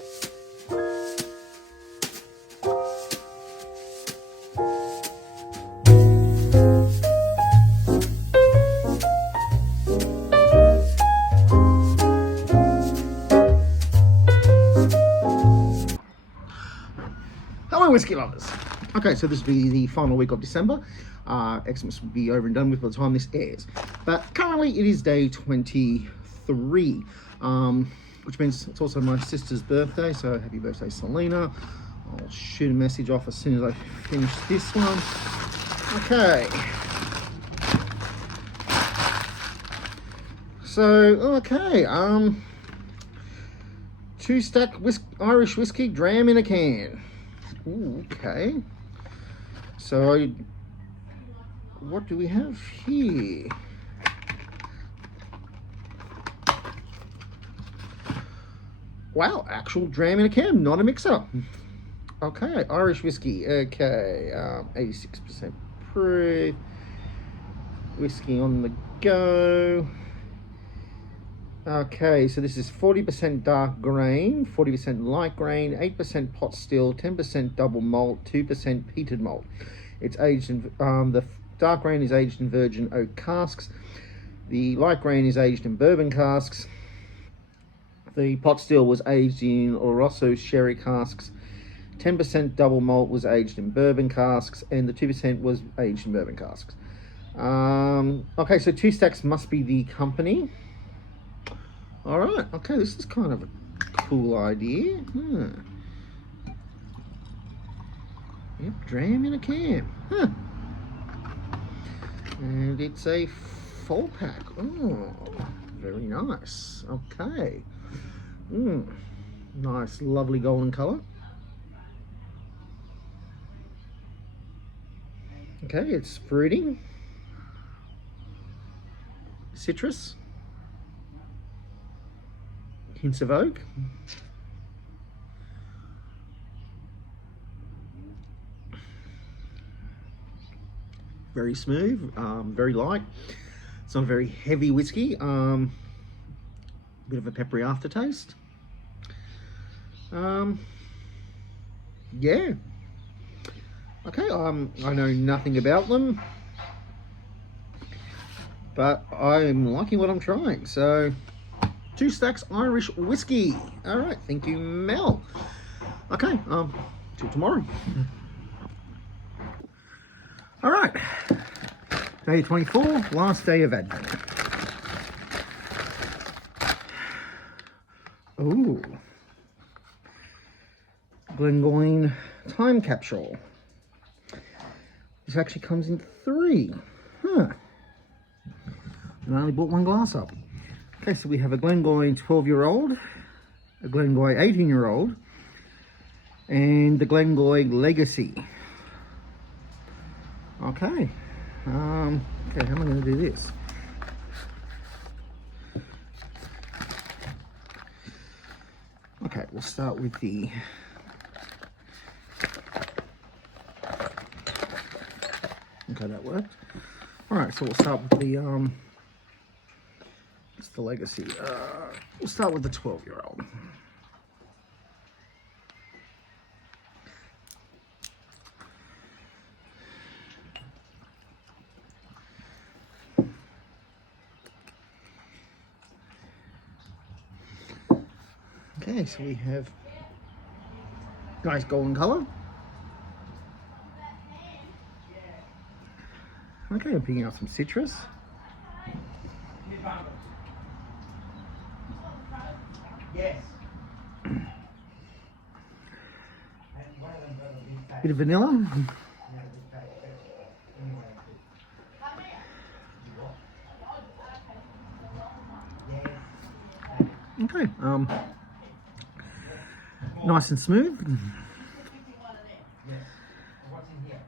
Hello whiskey lovers. Okay, so this will be the final week of December. Xmas will be over and done with by the time this airs. But currently it is day 23, which means it's also my sister's birthday, so happy birthday Selena. I'll shoot a message off as soon as I finish this one. Okay. So, okay, 2-stack Irish whiskey dram in a can. Ooh, okay. So, what do we have here? Wow, actual dram in a can, not a mixer. Okay, Irish whiskey. Okay, 86% proof. Whiskey on the go. Okay, so this is 40% dark grain, 40% light grain, 8% pot still, 10% double malt, 2% peated malt. It's aged in, the dark grain is aged in virgin oak casks. The light grain is aged in bourbon casks. The pot still was aged in Oloroso sherry casks. 10% double malt was aged in bourbon casks, and the 2% was aged in bourbon casks. Okay, so 2 Stacks must be the company. All right, okay, this is kind of a cool idea. Yep, dram in a can. Huh. And it's a 4-pack. Oh, very nice. Okay. Nice, lovely golden color. Okay, it's fruity, citrus, hints of oak. Very smooth, very light. It's not a very heavy whiskey. Bit of a peppery aftertaste. Yeah. Okay, I know nothing about them, but I'm liking what I'm trying. So, 2 Stacks Irish whiskey. All right, thank you, Mel. Okay, till tomorrow. All right, day 24, last day of Advent. Ooh, Glengoyne time capsule. This actually comes in 3. Huh. And I only bought 1 glass up. Okay, so we have a Glengoyne 12-year-old, a Glengoyne 18-year-old, and the Glengoyne Legacy. Okay. Okay, how am I going to do this? Okay, we'll start with the... Okay, that worked. All right, so we'll start with the it's the Legacy. We'll start with the 12-year-old. Okay, so we have nice golden color. Okay, I'm picking up some citrus. Yes. Bit of vanilla. Okay, nice and smooth.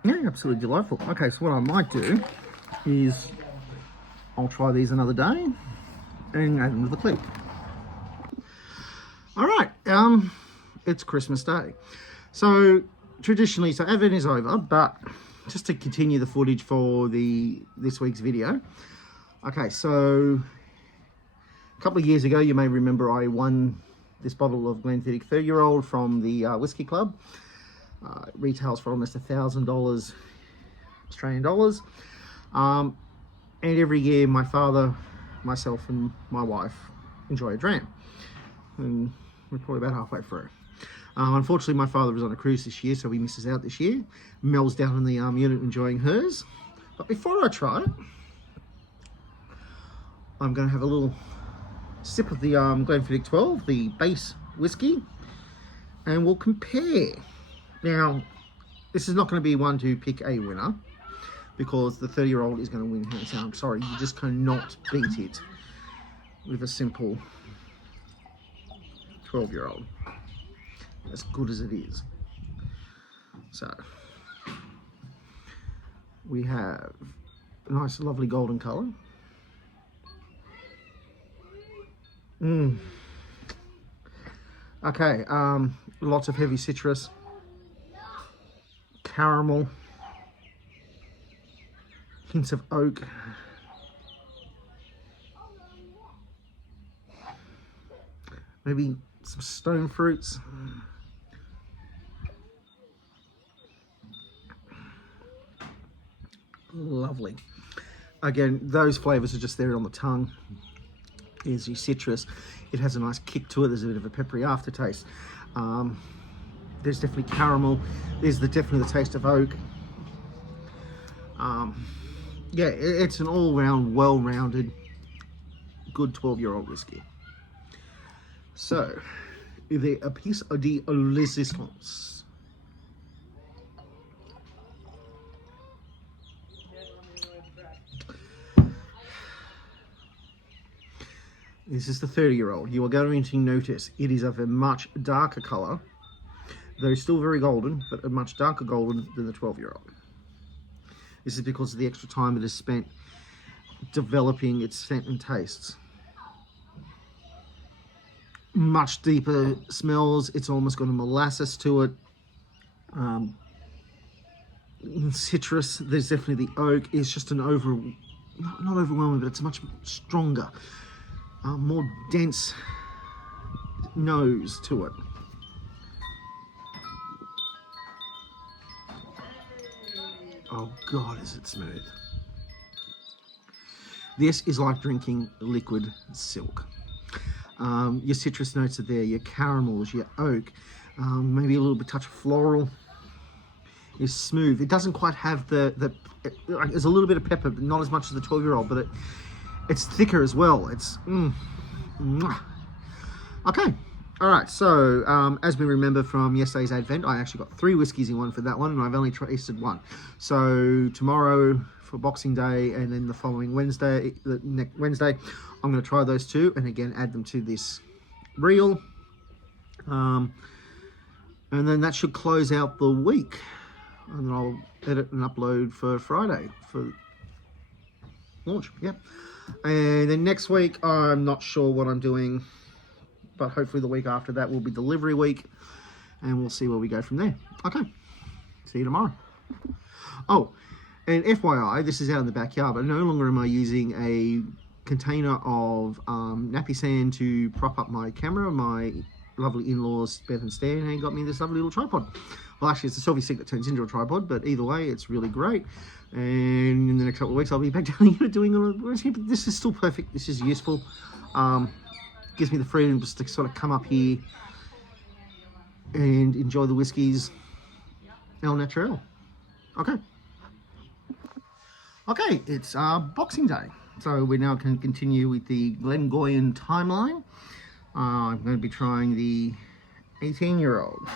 Yeah, absolutely delightful. Okay, so what I might do is I'll try these another day and add them to the clip. All right, it's Christmas Day. So traditionally, so Advent is over, but just to continue the footage for this week's video. Okay, so a couple of years ago, you may remember I won this bottle of Glenfiddich 30-year-old from the Whisky Club. It retails for almost $1,000 Australian dollars. And every year my father, myself and my wife enjoy a dram. And we're probably about halfway through. Unfortunately, my father was on a cruise this year, so he misses out this year. Mel's down in the unit enjoying hers. But before I try it, I'm going to have a little sip of the Glenfiddich 12, the base whiskey, and we'll compare. Now, this is not going to be one to pick a winner, because the 30-year-old is going to win hands down. I'm sorry, you just cannot beat it with a simple 12-year-old, as good as it is. So, we have a nice, lovely golden colour. Okay, lots of heavy citrus, caramel, hints of oak, maybe some stone fruits. Lovely. Again, those flavors are just there on the tongue. Here's your citrus. It has a nice kick to it. There's a bit of a peppery aftertaste. There's definitely caramel. There's definitely the taste of oak. Yeah, it's an all-round, well-rounded, good 12-year-old whiskey. So, the piece de résistance. This is the 30-year-old. You are going to notice it is of a much darker colour, though still very golden, but a much darker golden than the 12-year-old. This is because of the extra time it has spent developing its scent and tastes. Much deeper smells. It's almost got a molasses to it. Citrus. There's definitely the oak. It's just an not overwhelming, but it's much stronger, more dense nose to it. Oh God, is it smooth. This is like drinking liquid silk. Your citrus notes are there, your caramels, your oak, maybe a little bit touch of floral. It's smooth. It doesn't quite have there's a little bit of pepper, but not as much as the 12-year-old, but it's thicker as well. It's okay. All right, so as we remember from yesterday's advent, I actually got 3 whiskies in one for that one, and I've only tasted one. So tomorrow for Boxing Day, and then the following Wednesday, next Wednesday, I'm going to try those 2, and again add them to this reel, and then that should close out the week, and then I'll edit and upload for Friday for launch. Yep. And then next week, I'm not sure what I'm doing, but hopefully the week after that will be delivery week, and we'll see where we go from there. Okay, see you tomorrow. Oh, and FYI, this is out in the backyard, but no longer am I using a container of nappy sand to prop up my camera. My lovely in-laws, Bev and Stan, got me this lovely little tripod. Well, actually, it's a selfie stick that turns into a tripod, but either way, it's really great. And in the next couple of weeks, I'll be back down here doing all of this. But this is still perfect. This is useful. Gives me the freedom just to sort of come up here and enjoy the whiskies au naturel. Okay. Okay, it's Boxing Day. So we now can continue with the Glengoyne timeline. I'm going to be trying the 18-year-old.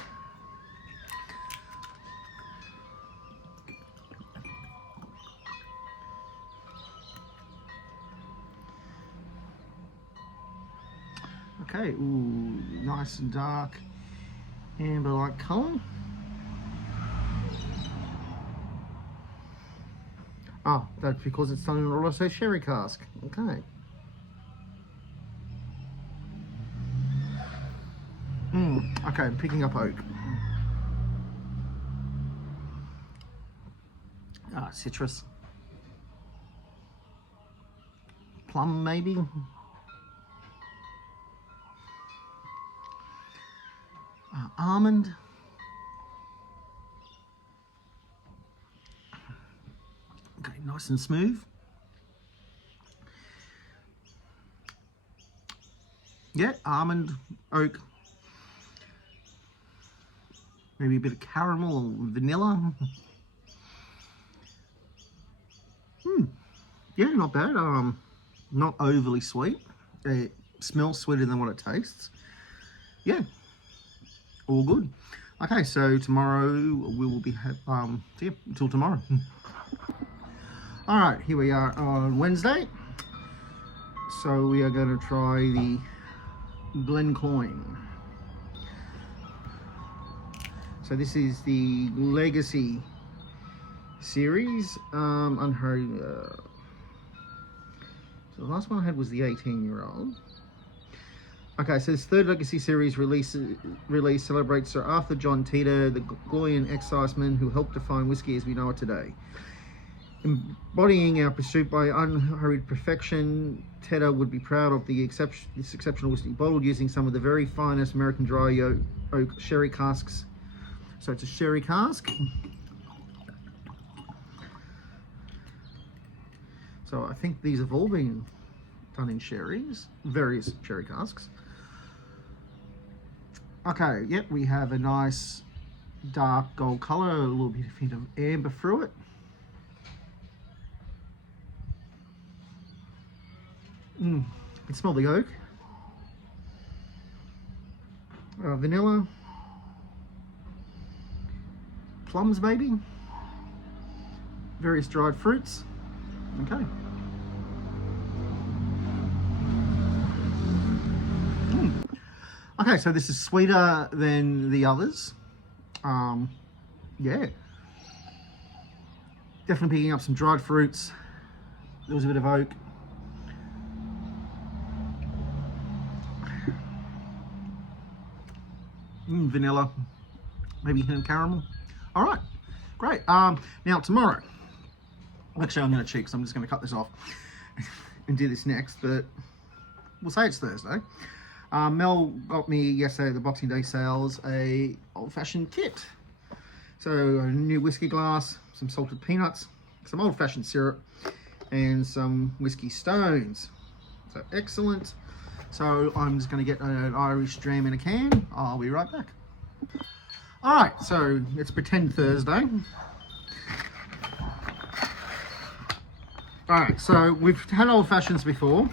Okay, ooh, nice and dark amber-like colour. Oh, that's because it's done in a Rosso sherry cask. Okay. Okay, I'm picking up oak. Citrus. Plum, maybe. almond. Okay, nice and smooth. Yeah, almond, oak, maybe a bit of caramel or vanilla. Yeah, not bad. Not overly sweet. It smells sweeter than what it tastes. Yeah, all good. Okay, so tomorrow we will be yeah, until tomorrow. All right, here we are on Wednesday. So we are going to try the Glengoyne. So this is the Legacy series. So the last one I had was the 18-year-old. Okay, so this third Legacy series release celebrates Sir Arthur John Teeter, the Glengoyne exciseman who helped define whiskey as we know it today. Embodying our pursuit by unhurried perfection, Teeter would be proud of this exceptional whiskey bottled using some of the very finest American dry oak sherry casks. So it's a sherry cask. So I think these have all been done in sherries, various sherry casks. Okay, yep, we have a nice dark gold colour, a little bit of amber through it. You can smell the oak. Vanilla. Plums maybe. Various dried fruits. Okay. Okay, so this is sweeter than the others. Yeah. Definitely picking up some dried fruits. There was a bit of oak. Vanilla. Maybe caramel. All right, great. Now tomorrow. Actually, I'm going to cheat because I'm just going to cut this off and do this next, but we'll say it's Thursday. Mel got me yesterday at the Boxing Day sales a old-fashioned kit. So a new whiskey glass, some salted peanuts, some old-fashioned syrup, and some whiskey stones. So excellent. So I'm just going to get an Irish Dram in a can. I'll be right back. All right, so it's pretend Thursday. All right, so we've had old fashions before,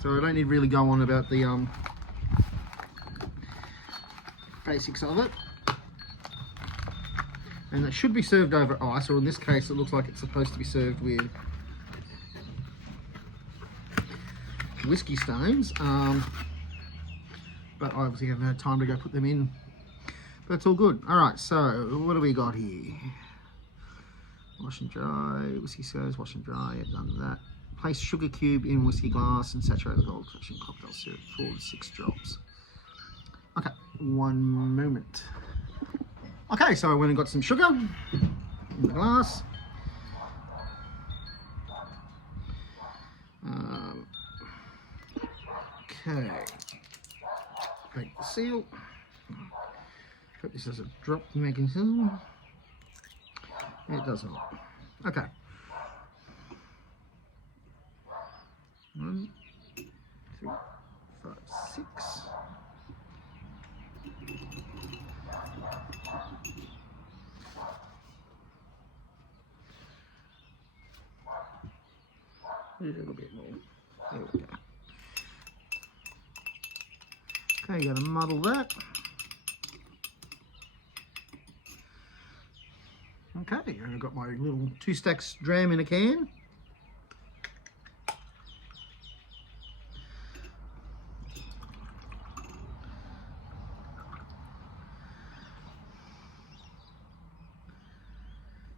so I don't need to really go on about the basics of it. And it should be served over ice, or in this case, it looks like it's supposed to be served with whiskey stones. But I obviously haven't had time to go put them in. But it's all good. All right, so what do we got here? Wash and dry, whiskey stones, wash and dry, I've done that. Place sugar cube in whiskey glass and saturate with old-fashioned cocktail syrup, 4 to 6 drops. Okay, one moment. Okay, so I went and got some sugar in the glass. Okay. Break the seal. Hope this has a drop mechanism. It doesn't. Okay. 1, 2, 5, 6. A little bit more. There we go. Okay, you gotta muddle that. Okay, and I've got my little 2 stacks dram in a can.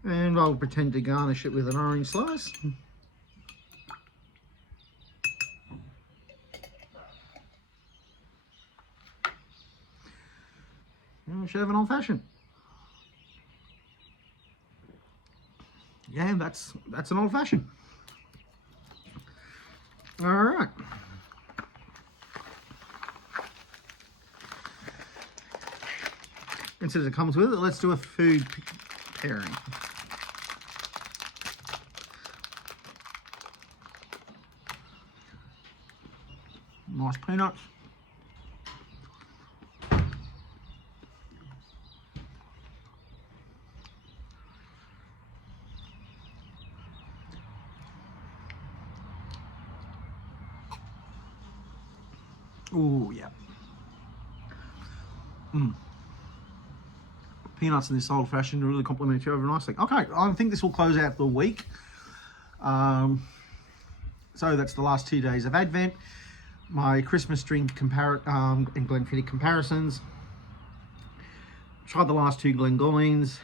And I'll pretend to garnish it with an orange slice. And we should have an old fashioned. Yeah, that's an old fashioned. All right. Instead it comes with it, let's do a food pairing. Nice peanuts. Oh yeah. Peanuts in this old fashioned really complement each other nicely. Okay, I think this will close out the week. So that's the last 2 days of Advent. My Christmas drink and Glenfiddich comparisons. Tried the last 2 Glengoynes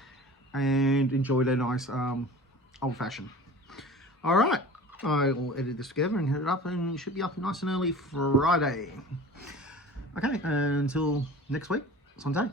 and enjoyed a nice old fashioned. All right, I will edit this together and head it up, and it should be up nice and early Friday. Okay, until next week, Sunday.